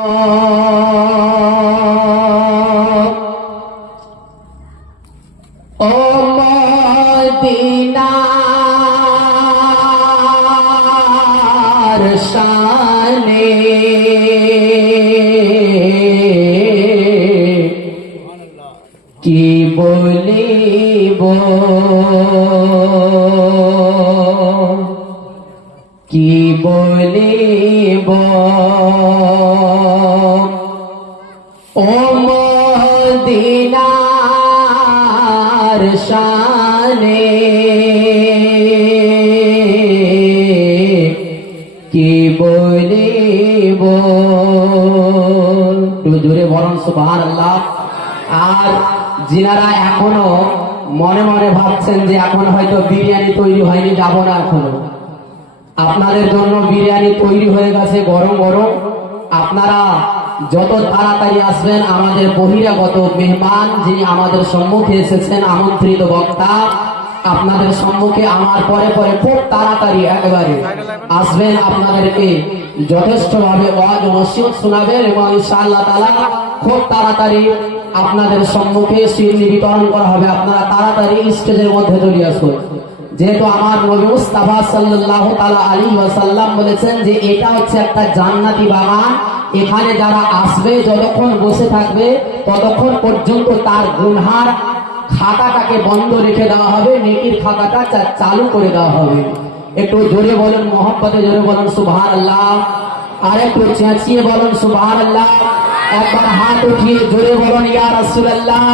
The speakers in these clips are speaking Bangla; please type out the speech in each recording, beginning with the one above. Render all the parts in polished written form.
ও মদিনার শানে কি বলিব কি বলিব ও মদিনার শানে কি বলিব একটু জোরে বলুন সুবহানাল্লাহ। আর যিনারা এখনো মনে মনে ভাবছেন যে এখন হয়তো বিরিয়ানি তৈরি হয়নি, যাব না, এখনো আপনাদের জন্য বিরিয়ানি তৈরি হয়ে গেছে গরম গরম। আপনারা যত তাড়াতাড়ি আসবেন, আমাদের বহিরাগত মেহমান যিনি আমাদের সম্মুখে এসেছেন, আমন্ত্রিত বক্তা আপনাদের সম্মুখে আমার পরে পরে খুব তাড়াতাড়ি একেবারে আসবেন, আপনাদেরকে যথেষ্টভাবে ওয়াজ ও নসিহত শোনাবেন এবং ইনশাআল্লাহ তাআলা খুব তাড়াতাড়ি আপনাদের সম্মুখে শিরনি বিতরণ করা হবে। আপনারা তাড়াতাড়ি স্টেজের মধ্যে চলে আসুন। যেহেতু আমার নবী মুস্তাফা সাল্লাল্লাহু তাআলা আলাইহি ওয়াসাল্লাম বলেছেন যে এটা হচ্ছে একটা জান্নাতি বাগান, এখানে যারা আসবে যতক্ষণ বসে থাকবে ততক্ষণ পর্যন্ত তার গুনহার খাতাটাকে বন্ধ রেখে দেওয়া হবে, নেকির খাতাটা চালু করে দেওয়া হবে। একটু জোরে বলেন, মহব্বতে জোরে বলেন সুবহানাল্লাহ। আর একটু চেঁচিয়ে বলেন সুবহানাল্লাহ। একবার হাত উঠিয়ে জোরে বলেন ইয়া রাসূলুল্লাহ।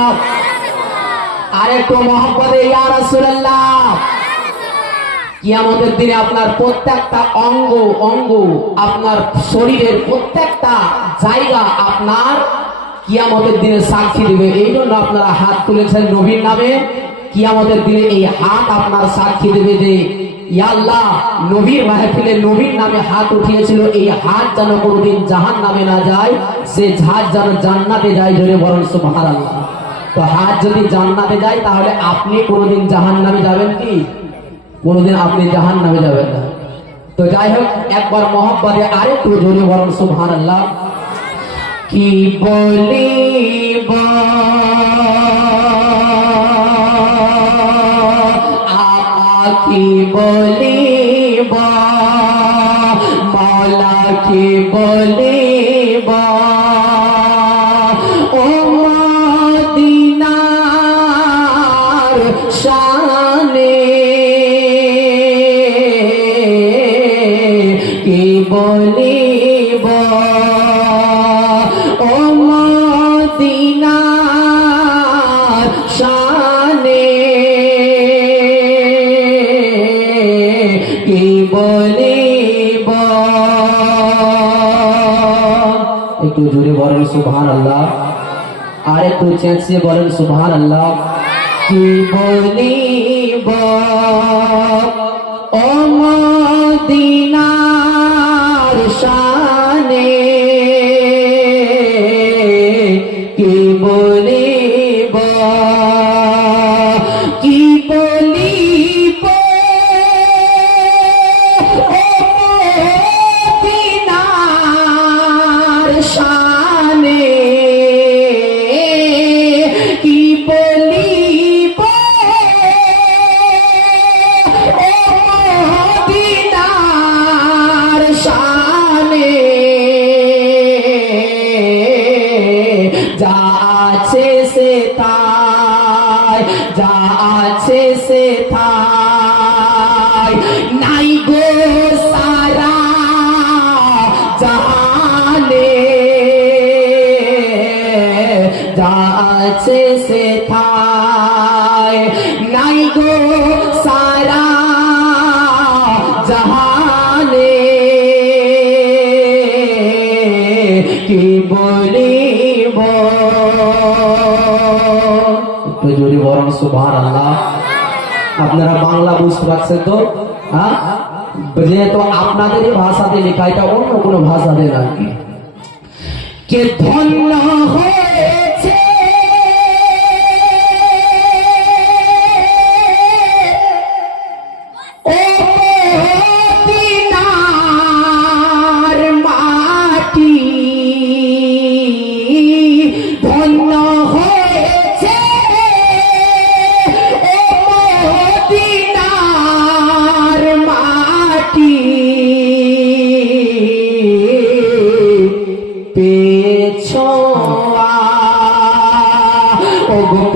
আর একটু মহব্বতে ইয়া রাসূলুল্লাহ। কিয়ামতের দিনে আপনার প্রত্যেকটা অঙ্গ অঙ্গ আপনার শরীরের প্রত্যেকটা জায়গা আপনার কিয়ামতের দিনে সাক্ষী দিবে। এই জন্য আপনারা হাত তুলেছেন নবীর নামে। কিয়ামতের দিনে এই হাত আপনার সাক্ষী দেবে যে ইয়া আল্লাহ, নবীর মাহফিলে নবীর নামে হাত উঠিয়েছিল, এই হাত যেন কোনোদিন জাহান্নামে না যায়, সে হাত যেন জান্নাতে যায়। জোরে বলেন সুবহানাল্লাহ। তো হাত যদি জান্নাতে যায় তাহলে আপনি কোনোদিন জাহান্নামে যাবেন কি? কোনোদিন আপনি জাহান্নামে যাবেন না। তো যাই হোক, একবার মহব্বতে আরেকটু জোরে বলেন সুবহানাল্লাহ। কি বলিব কি বলিব মওলা কি বলিব ও মদিনার শানে কি বলিব ও মদিনার শানে কি বলিব। একটু জোরে বলেন সুবহানাল্লাহ। আর একটু চেঁচিয়ে বলেন সুবহানাল্লাহ। কি বলিব ও মদিনার শানে কি বলিব কি বলিব ও মদিনার শানে কি বলিব ও মদিনার শানে যা আছে সে তাই, যা আছে সে তাই, নাই গো সারা জাহানে, যা আছে সে তাই, নাই গো সারা জাহানে কি বলিব। একটু জোরে বলেন সুবহানাল্লাহ। আপনারা বাংলা বুঝতে পারছেন তো? হ্যাঁ, যেহেতু আপনাদেরই ভাষাতে লেখা, এটা অন্য কোনো ভাষাতে না। কে ধন্য হয়েছে ও মদিনার মাটি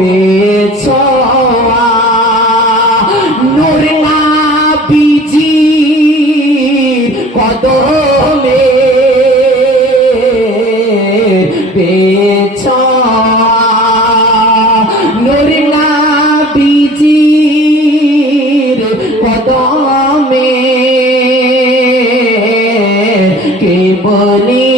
পেছ নূর নবীজি কদমে পেছ নূর নবীজির কদমে কে বলি